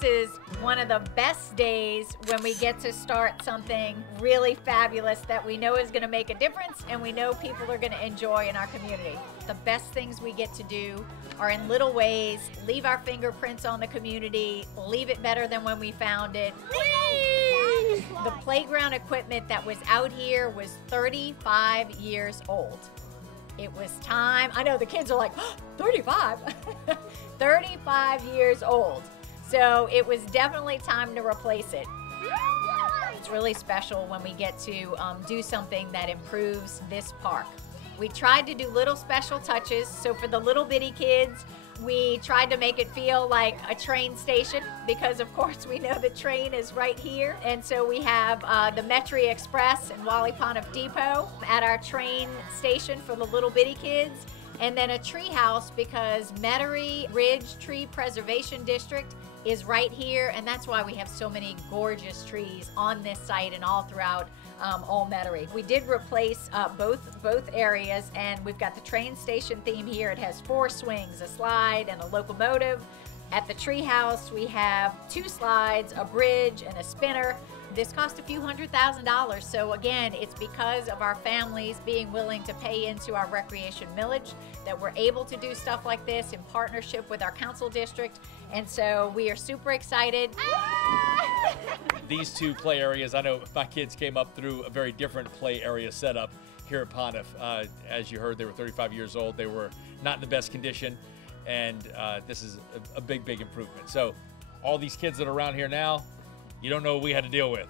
This is one of the best days when we get to start something really fabulous that we know is going to make a difference and we know people are going to enjoy in our community. The best things we get to do are in little ways, leave our fingerprints on the community, leave it better than when we found it. Whee! The playground equipment that was out here was 35 years old. It was time. I know the kids are like, oh, 35? 35 years old. So it was definitely time to replace it. It's really special when we get to do something that improves this park. We tried to do little special touches. So for the little bitty kids, we tried to make it feel like a train station because of course we know the train is right here. And so we have the Metri Express and Wally Pontiff Depot at our train station for the little bitty kids. And then a tree house because Metairie Ridge Tree Preservation District is right here, and that's why we have so many gorgeous trees on this site and all throughout Old Metairie. We did replace both areas, and we've got the train station theme here. It has 4 swings, a slide, and a locomotive. At the tree house, we have 2 slides, a bridge, and a spinner. This cost a few $100,000. So again, it's because of our families being willing to pay into our recreation millage that we're able to do stuff like this in partnership with our council district. And so we are super excited. These 2 play areas, I know my kids came up through a very different play area setup here at Pontiff. As you heard, they were 35 years old. They were not in the best condition. And this is a big, big improvement. So all these kids that are around here now, you don't know what we had to deal with.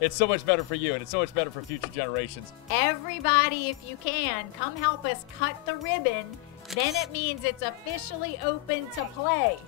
It's so much better for you, and it's so much better for future generations. Everybody, if you can, come help us cut the ribbon. Then it means it's officially open to play.